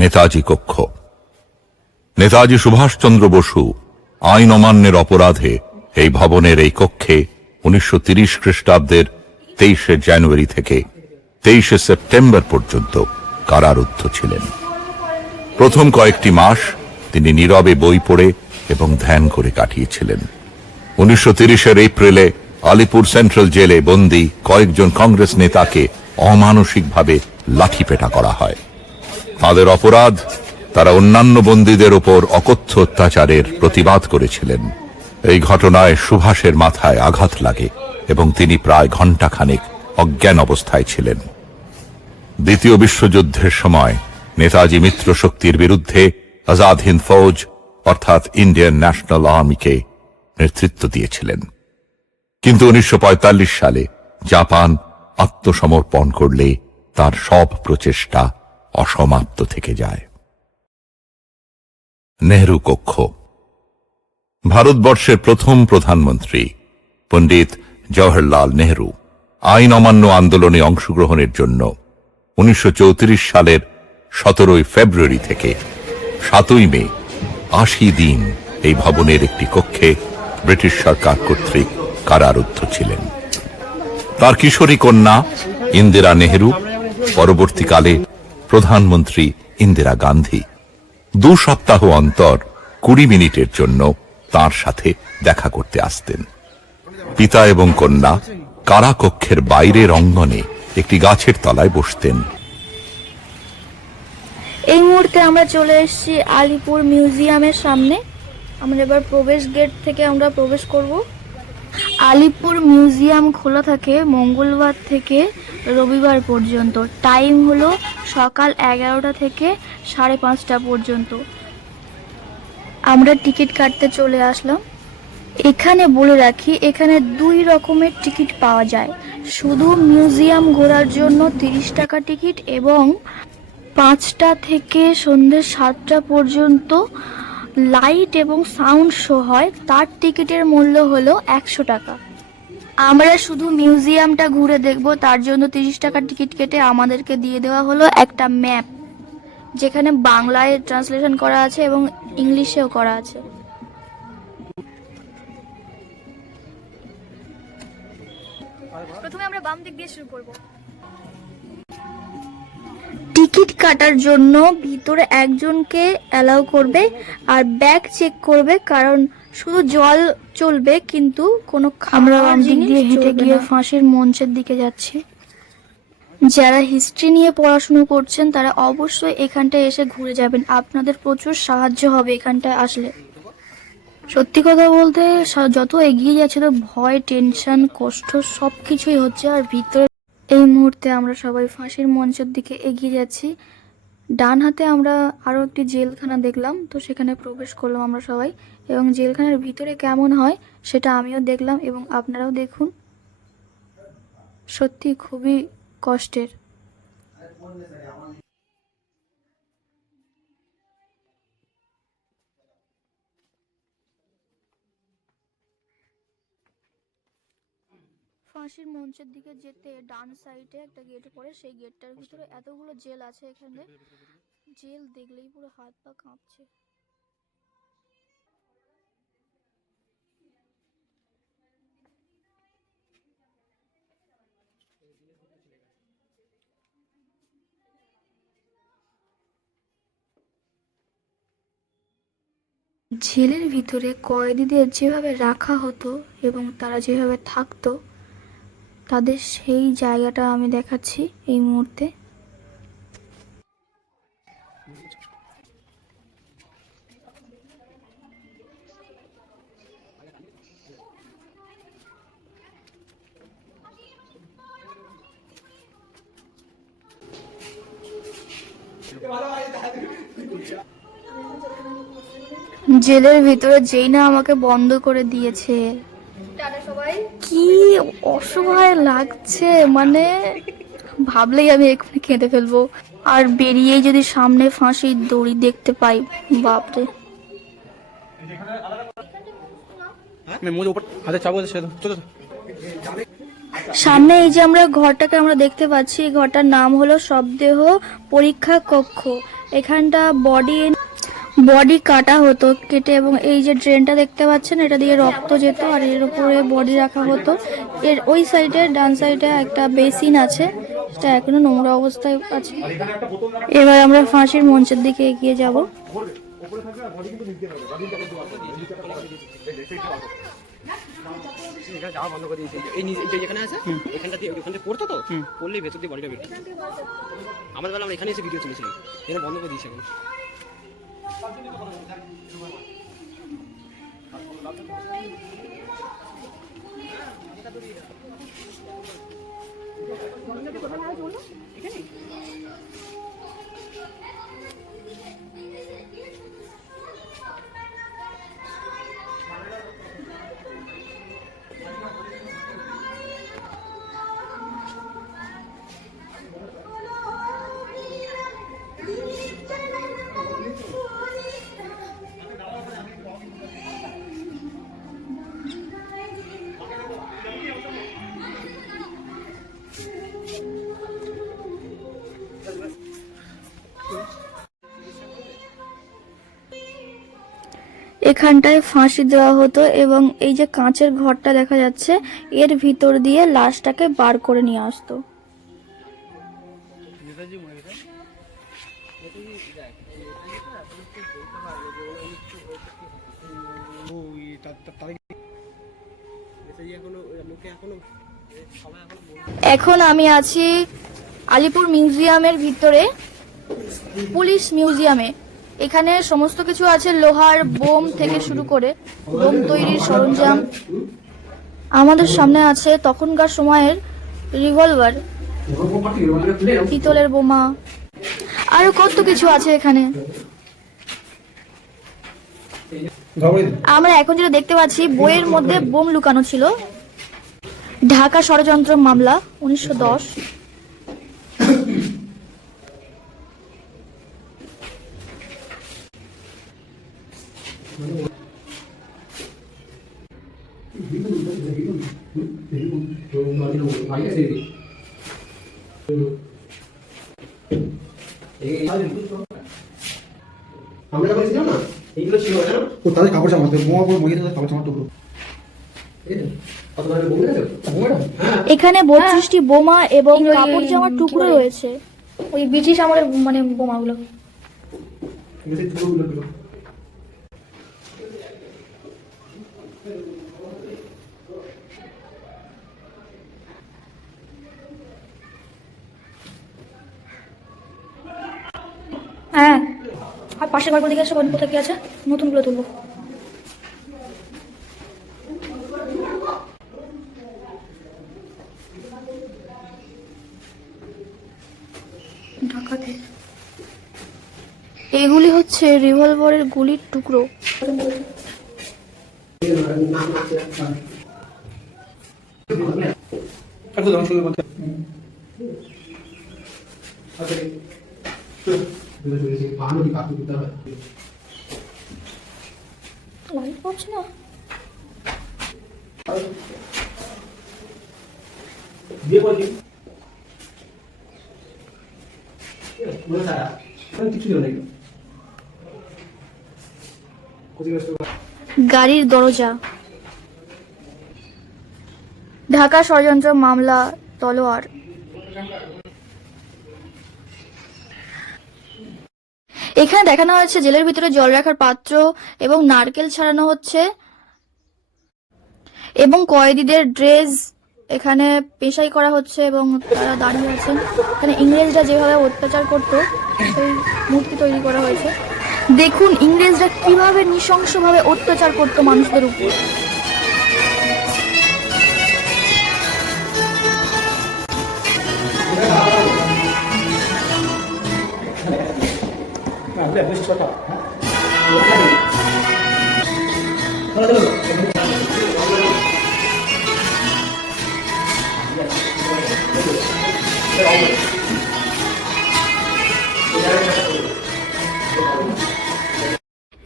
নেতাজি কক্ষ। নেতাজি সুভাষচন্দ্র বসু আইন অমান্যের অপরাধে এই ভবনের এই কক্ষে 1930 খ্রিস্টাব্দের 23শে জানুয়ারি থেকে 23শে সেপ্টেম্বর পর্যন্ত কারারুদ্ধ ছিলেন। প্রথম কয়েকটি মাস তিনি নীরবে বই পড়ে এবং ধ্যান করে কাটিয়েছিলেন। 1930-এর এপ্রিলে আলিপুর সেন্ট্রাল জেলে বন্দী কয়েকজন কংগ্রেস নেতাকে অমানসিকভাবে লাঠিপেটা করা হয়। তাদের অপরাধ, তারা অন্যান্য বন্দীদের ওপর অকথ্য অত্যাচারের প্রতিবাদ করেছিলেন। এই ঘটনায় সুভাষের মাথায় আঘাত লাগে এবং তিনি প্রায় ঘণ্টাখানেক অজ্ঞান অবস্থায় ছিলেন। দ্বিতীয় বিশ্বযুদ্ধের সময় নেতাজি মিত্র শক্তির বিরুদ্ধে আজাদ হিন্দ ফৌজ অর্থাৎ ইন্ডিয়ান ন্যাশনাল আর্মিকে নেতৃত্ব দিয়েছিলেন। কিন্তু 1945 সালে জাপান আত্মসমর্পণ করলে তার সব প্রচেষ্টা অসমাপ্ত থেকে যায়। নেহরু কক্ষ। ভারতবর্ষের প্রথম প্রধানমন্ত্রী পণ্ডিত জওহরলাল নেহরু আইন অমান্য আন্দোলনে অংশগ্রহণের জন্য 1934 সালের 17 ফেব্রুয়ারি থেকে 7 মে 80 দিন এই ভবনের একটি কক্ষে ব্রিটিশ সরকার কর্তৃক কারারুদ্ধ ছিলেন। তার কিশোরী কন্যা ইন্দিরা নেহরু, পরবর্তীকালে প্রধানমন্ত্রী ইন্দিরা গান্ধী 2 সপ্তাহ অন্তর 20 মিনিটের জন্য তার সাথে দেখা করতে আসতেন। পিতা এবং কন্যা কারাকক্ষের বাইরের অঙ্গনে একটি গাছের তলায় বসতেন। এই মুহূর্তে আমরা চলে এসেছি আলিপুর মিউজিয়ামের সামনে। আমরা এবার প্রবেশ গেট থেকে আমরা প্রবেশ করব। আলিপুর মিউজিয়াম খোলা থাকে মঙ্গলবার থেকে রবিবার পর্যন্ত। টাইম হলো সকাল 11টা থেকে 5:30 পর্যন্ত। আমরা টিকিট কাটতে চলে আসলাম। এখানে বলে রাখি, এখানে 2 রকমের টিকিট পাওয়া যায়। শুধু মিউজিয়াম ঘোরার জন্য 30 টাকা টিকিট এবং 5টা থেকে সন্ধ্যে 7টা পর্যন্ত লাইট এবং সাউন্ড শো হয়, তার টিকিটের মূল্য হলো 100 টাকা। আমরা শুধু মিউজিয়ামটা ঘুরে দেখব, তার জন্য 30 টাকার টিকিট কেটে আমাদেরকে দিয়ে দেওয়া হলো একটা ম্যাপ, যেখানে বাংলায় ট্রান্সলেশন করা আছে এবং ইংলিশেও করা আছে। প্রথমে আমরা বাম দিক দিয়ে শুরু করব। টিকিট কাটার জন্য ভিতরে একজনকে অ্যালাউ করবে আর ব্যাগ চেক করবে, কারণ শুধু জল চলবে কিন্তু কোনো আমরা বাম দিক দিয়ে হেঁটে গিয়ে ফাঁসির মঞ্চের দিকে যাচ্ছি। যারা হিস্ট্রি নিয়ে পড়াশুনো করছেন তারা অবশ্যই এখানটায় এসে ঘুরে যাবেন, আপনাদের প্রচুর সাহায্য হবে এখানটায় আসলে। সত্যি কথা বলতে যত এগিয়ে যাচ্ছে তো ভয়, টেনশন, কষ্ট সব কিছুই হচ্ছে। আর ভিতরে এই মুহূর্তে আমরা সবাই ফাঁসির মঞ্চের দিকে এগিয়ে যাচ্ছি। ডান হাতে আমরা আরও একটি জেলখানা দেখলাম, তো সেখানে প্রবেশ করলাম আমরা সবাই, এবং জেলখানার ভিতরে কেমন হয় সেটা আমিও দেখলাম এবং আপনারাও দেখুন। সত্যি খুবই কষ্টের। ফাঁসির মঞ্চের দিকে যেতে ডান সাইডে একটা গেট পড়ে, সেই গেটটার ভিতরে এতগুলো জেল আছে। এখানে জেল দেখলেই পুরো হাত পা কাঁপছে। জেলের ভিতরে কয়েদিদের যেভাবে রাখা হতো এবং তারা যেভাবে থাকতো, তাদের সেই জায়গাটা আমি দেখাচ্ছি এই মুহূর্তে। জেলের ভিতরে যেই না আমাকে বন্ধ করে দিয়েছে, কি অসহায় লাগছে, মানে ভাবলেই আমি এক্ষুনি কেঁদে ফেলবো। আর বেরিয়েই যদি সামনে ফাঁসির দড়ি দেখতে পাই, বাপরে। সামনে এই যে আমরা ঘরটাকে আমরা দেখতে পাচ্ছি, এই ঘরটার নাম হলো শবদেহ পরীক্ষা কক্ষ। এখানটা বডি কাটা হতো, কেটে, এবং এই যে ড্রেনটা দেখতে পাচ্ছেন, এটা দিয়ে রক্ত যেত আর এর উপরে বডি রাখা হতো। এর ওই সাইডে, ডান সাইডে একটা বেসিন আছে, সেটা এখনো নোংরা অবস্থায় আছে। এবার আমরা ফাঁসির মঞ্চের দিকে এগিয়ে যাব। যাওয়া বন্ধ করে দিয়েছে, এই নিচে যেখানে আছে এখানটা দিয়ে ওখান থেকে পড়তো, তো পড়লেই ভেতর দিয়ে বডিটা বের করতো। আমাদের বেলা আমরা এখানে এসে ভিডিও তুলেছিলাম, এখানে বন্ধ করে দিয়েছে এখন। এখানটায় ফাঁসি দেওয়া হতো এবং এই যে কাঁচের ঘরটা দেখা যাচ্ছে, এর ভিতর দিয়ে লাশটাকে বার করে নিয়ে আসতো। এখন আমি আছি আলিপুর মিউজিয়ামের ভিতরে, পুলিশ মিউজিয়ামে। এখানে সমস্ত কিছু আছে, লোহার বোম থেকে শুরু করে বোম তৈরির সরঞ্জাম। আমাদের সামনে আছে তখনকার সময়ের রিভলভার, পিতলের বোমা, আরো কত কিছু আছে এখানে। আমরা এখন যেটা দেখতে পাচ্ছি, বইয়ের মধ্যে বোম লুকানো ছিল। ঢাকা ষড়যন্ত্র মামলা 1910। আমরা বলেছিলাম না এইগুলো ছিল না, তো তাদের কাপড় জামা বোমা পর মহিলা কাপড় জামা টুকরো। এখানে 32টি বোমা এবং কাপড় জামার টুকরো রয়েছে, ওই ব্রিটিশ আমলের মানে বোমাগুলো। হ্যাঁ, আর পাশের ঘরগুলো দিকে সব কোথায় কি আছে, নতুনগুলো তুলবো। ঢাকাতে এগুলি হচ্ছে রিভলভারের গুলির টুকরো। লাইট পড়ছে না। গাড়ির দরজা, ঢাকা ষড়যন্ত্র মামলা, তলোয়ার। এখানে দেখানো হচ্ছে জেলের ভিতরে জল রাখার পাত্র এবং নারকেল ছাড়ানো হচ্ছে, এবং কয়েদিদের ড্রেস এখানে পেশাই করা হচ্ছে এবং তারা দাঁড়িয়ে আছেন। এখানে ইংরেজরা যেভাবে অত্যাচার করত সেই মূর্তি তৈরি করা হয়েছে। দেখুন ইংরেজরা কিভাবে নৃশংসভাবে অত্যাচার করতো মানুষদের উপর।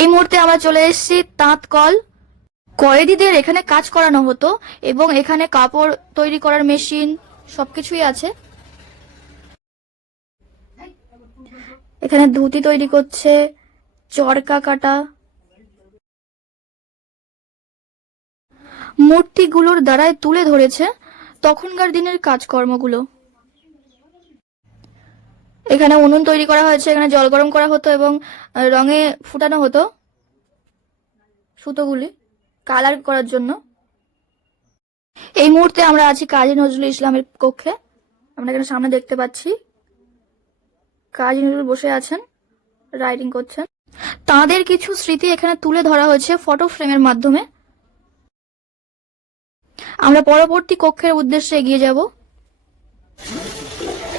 এই মুহূর্তে আমরা চলে এসেছি তাঁত কল। কয়েদিদের এখানে কাজ করানো হতো এবং এখানে কাপড় তৈরি করার মেশিন সবকিছুই আছে। এখানে ধুতি তৈরি করছে, চরকা কাটা। মূর্তিগুলোর দ্বারাই তুলে ধরেছে তখনকার দিনের কাজকর্মগুলো। এখানে উনুন তৈরি করা হয়েছে, এখানে জল গরম করা হতো এবং রঙে ফুটানো হতো সুতোগুলি কালার করার জন্য। এই মুহূর্তে আমরা আছি কাজী নজরুল ইসলামের কক্ষে। আমরা এখানে সামনে দেখতে পাচ্ছি কাজী নজরুল বসে আছেন, রাইটিং করছেন। তাদের কিছু স্মৃতি এখানে তুলে ধরা হয়েছে ফটো ফ্রেমের মাধ্যমে। আমরা পরবর্তী কক্ষের উদ্দেশ্যে এগিয়ে যাব।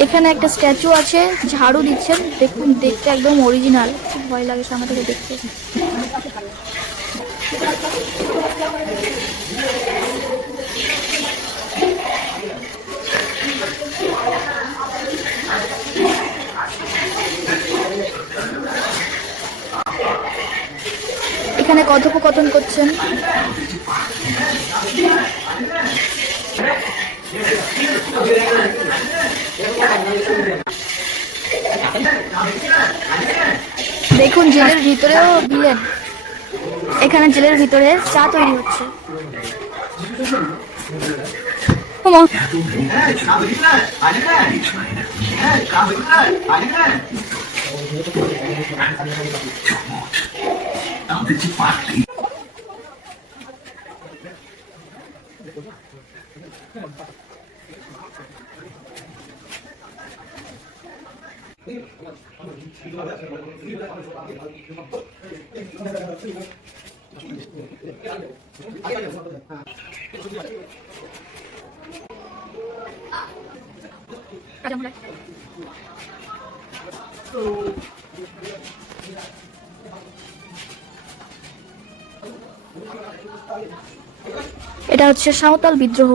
এখানে একটা স্ট্যাচু আছে, ঝাড়ু দিচ্ছেন, দেখুন দেখতে একদম অরিজিনাল। খুব ভয় লাগে সামনে থেকে দেখতে। এখানে কথোপকথন করছেন। দেখুন জেলের ভিতরেও দিলেন। এখানে জেলের ভিতরে চা তৈরি হচ্ছে। ওমা, এটা হচ্ছে সাঁওতাল বিদ্রোহ।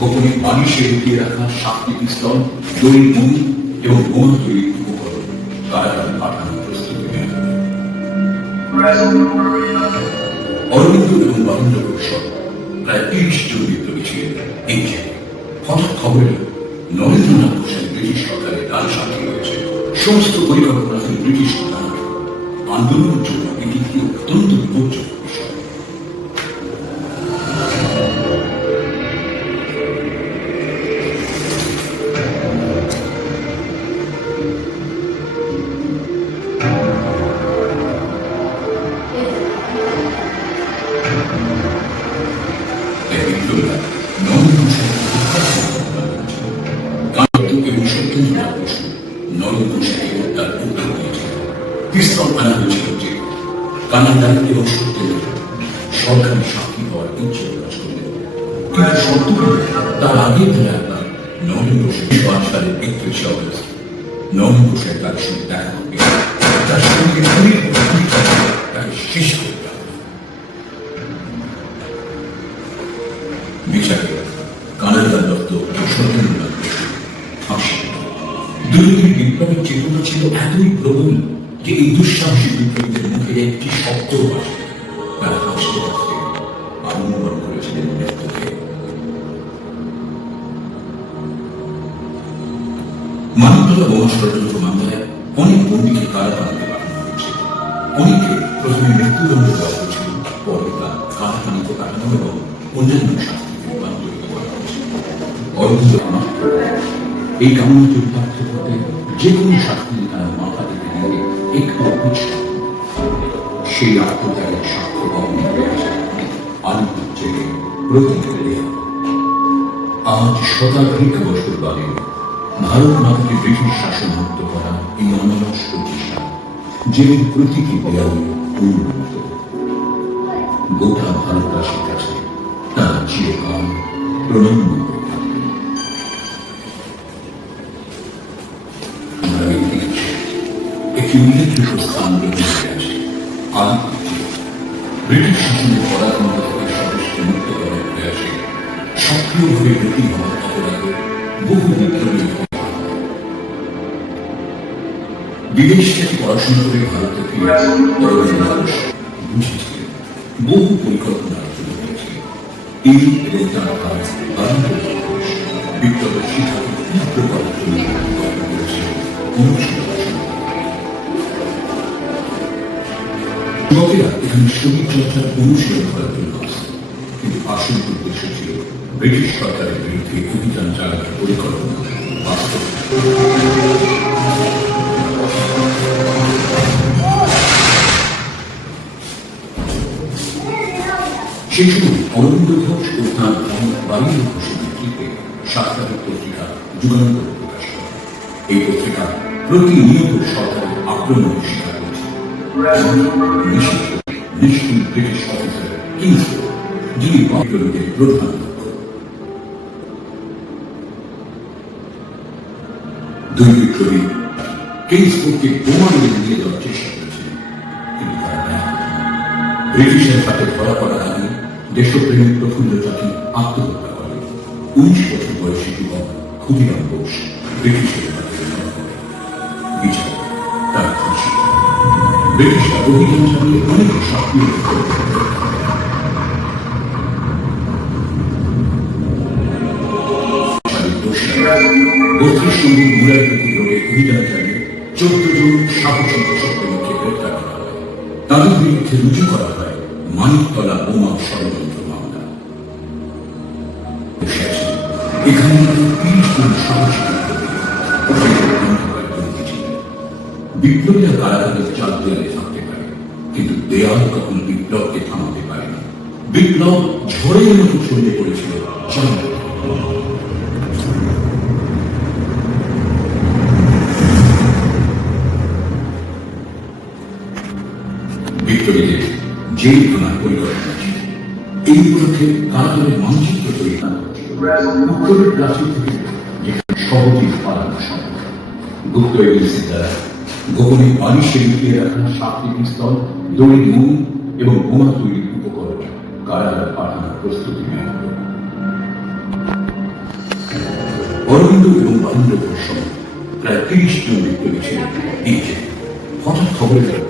গোপনে বালিশে লুকিয়ে রাখা সাতটি পিস্তল, দড়ির মুনি এবং বোমা তৈরির উপকরণ কারাগারে পাঠানোর প্রস্তুতি নেন। অরবিন্দ এবং বাবুন্দ পরিষদ প্রায় ৩০ জন বিপ্লবী ছিলেন এই জেলে। হঠাৎ খবর এল নরেন্দ্রনাথ ঘোষের ব্রিটিশ সরকারের কাল সাক্ষী রয়েছে। সমস্ত পরিকল্পনা ছিল ব্রিটিশ সরকার। আন্দোলনের জন্য এটি একটি অত্যন্ত বিপজ্জনক বিষয়। পিস্তল আনা হয়েছিল যে কানাডা এবং সত্যের সরকারি সাক্ষী হওয়ার ইচ্ছে প্রকাশ করলেন। কিন্তু সত্য তার আগে তারা একবার নরেন্দ্র ঘোষের 31 অগস্ট নরেন্দ্র ঘোষের তার সঙ্গে দেখা হবে, তার সঙ্গে তাকে শেষ করতে হবে। বিচারে কানাডার দপ্তর সত্যেন্দ্রনাথ বসু ফাঁসি। দুর্নীতির বিপ্লবের চেতনা ছিল এতই প্রবল যে এই দুঃসাহসী বিপ্লবীদের মুখে একটি শব্দ আসে। তারা হাসতে হাসতে আলিঙ্গন করেছিলেন মৃত্যুকে। মানবতলা বোমা ষড়যন্ত্র মামলায় অনেক বন্দীকে কারাগারে পাঠানো হয়েছে। অনেকে প্রথমে মৃত্যুদণ্ড দেওয়া হয়েছিল, পরে তা কারাগারে পাঠানো এবং অন্যান্য শাস্তিতে রূপান্তরিত করা হয়েছে। অরবিন্দ এই কামনা চরিতার্থ করতে যে কোনো শাস্তি তারা মাথা থেকে নিয়ে একটু বুঝত। সেই আত্মত্যাগের সাক্ষ্য বহন করে আছে আলিপুর জেলে প্রতীকের দেহ। আজ শতাধিক বছর বাদে ভারত মাতাকে ব্রিটিশ শাসন মুক্ত করা এই অনলস প্রচেষ্টা জেলের প্রতীকী দেয়ালে উন্মুক্ত। গোটা ভারতবাসীর কাছে তারা চিরকাল প্রণম্য হয়ে থাকবে। আমরা দেখছি একটি উল্লেখযোগ্য স্থান গ্রহণ করে আছে আলিপুর জেলা। ব্রিটিশ শাসনের পরাধীনতা থেকে স্বদেশকে মুক্ত করার প্রয়াসে সক্রিয়ভাবে ব্রতী হওয়ার অপরাধে বহু বিপ্লবী বিদেশ থেকে পড়াশোনা করে ভারতে ফিরে অরবিন্দ ঘোষ বুঝেছিলেন বহু পরিকল্পনা আলোচনা হয়েছে। তিনি এবং তার ভাই অরবিন্দ ঘোষ বিপ্লবের শিক্ষাকে তীব্র করার জন্য গঠন করেছিলেন যুবকেরা এখানে সঙ্গীত চর্চার অনুশীলন করার জন্য আসে, কিন্তু আসল উদ্দেশ্য ছিল ব্রিটিশ সরকারের বিরুদ্ধে অভিযান চালানোর পরিকল্পনা বাস্তব। সেই সময় অরবিন্দ ঘোষ ও তাঁর ভাই বারীন্দ্র ঘোষের নেতৃত্বে সাপ্তাহিক পত্রিকা যুগান্তর প্রকাশ করে। এই পত্রিকা প্রতিনিয়ত সরকারের আক্রমণের শিকার হয়েছে। নিষ্ঠুর ব্রিটিশ অফিসার কিংসফোর্ড, যিনি বিপ্লবীদের প্রধান লক্ষ্য। দুই বিপ্লবী কিংসফোর্ডকে বোমা মেরে নিয়ে যাওয়ার চেষ্টা করেছিলেন, কিন্তু তারা ব্যর্থ। ব্রিটিশের হাতে ধরা পড়ার আগে দেশপ্রেমিক প্রফুল্ল চাকী আত্মহত্যা করেন। 19 বছর বয়সী যুবক ক্ষুদিরাম ঘোষ ব্রিটিশের হাতে ধরা পড়ে। বিচার তার খুশি। ব্রিটিশরা অভিযান চালিয়ে অনেক সক্রিয় অভিযান চালিয়ে 14 জন সাহসী দেশপ্রেমিককে গ্রেপ্তার করা হয়। তাদের বিরুদ্ধে রুজু করা হয় মানিকতলা বোমা ষড়যন্ত্র মামলা। এখানে 30 জন সাহসী বিপ্লবীরা কারাগারের চার দেয়ালে থাকতে পারে, কিন্তু দেয়াল কখনো বিপ্লবকে থামাতে পারে না। বিপ্লব ঝড়ের মতো ছড়িয়ে পড়েছিল বিপ্লবীদের জেল ভাঙার পরিকল্পনা ছিল। এই উপলক্ষে কারাগারের মানচিত্র তৈরি করা হয়েছিল। উত্তরের প্রাচীর থেকে যেখানে সহজেই পালানো সম্ভব। গুপ্ত এজেন্সির দ্বারা গোপনে বালিশে লুকিয়ে রাখা 7টি পিস্তল, দড়ির মুন এবং বোমা তৈরির উপকরণ কারাগার পাঠানোর প্রস্তুতি নেওয়া হল। অরবিন্দ এবং বারীন্দ্র ঘোষ সহ প্রায় 30 জন বিপ্লবী ছিলেন এই জেলে। হঠাৎ খবর এল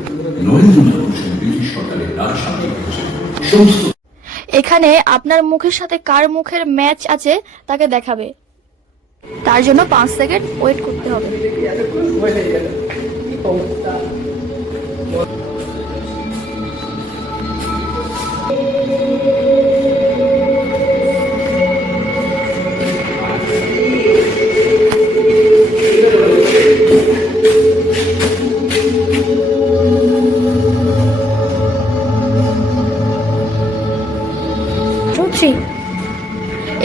নরেন্দ্রনাথ ঘোষের ব্রিটিশ সরকারের রাজসাক্ষী হয়েছে। সমস্ত এখানে আপনার মুখের সাথে কার মুখের ম্যাচ আছে তাকে দেখাবে, তার জন্য 5 সেকেন্ড ওয়েট করতে হবে।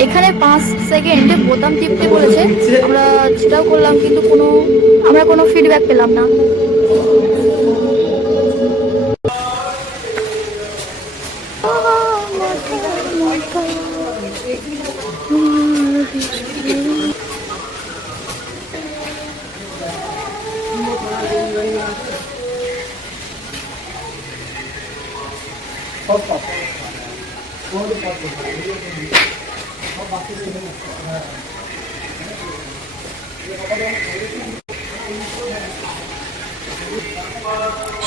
এখানে 5 সেকেন্ড বোতাম টিপতে বলেছে, আমরা সেটাও করলাম, কিন্তু আমরা কোনো ফিডব্যাক পেলাম না।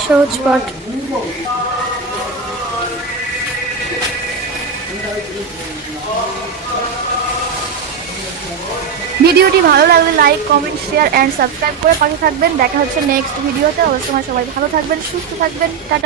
সহজ পাঠ। ভিডিওটি ভালো লাগলে like, comment, share and subscribe করে পাশে থাকবেন। দেখা হচ্ছে নেক্সট ভিডিওতে। অবশ্যই সবাই ভালো থাকবেন, সুস্থ থাকবেন। টাটা।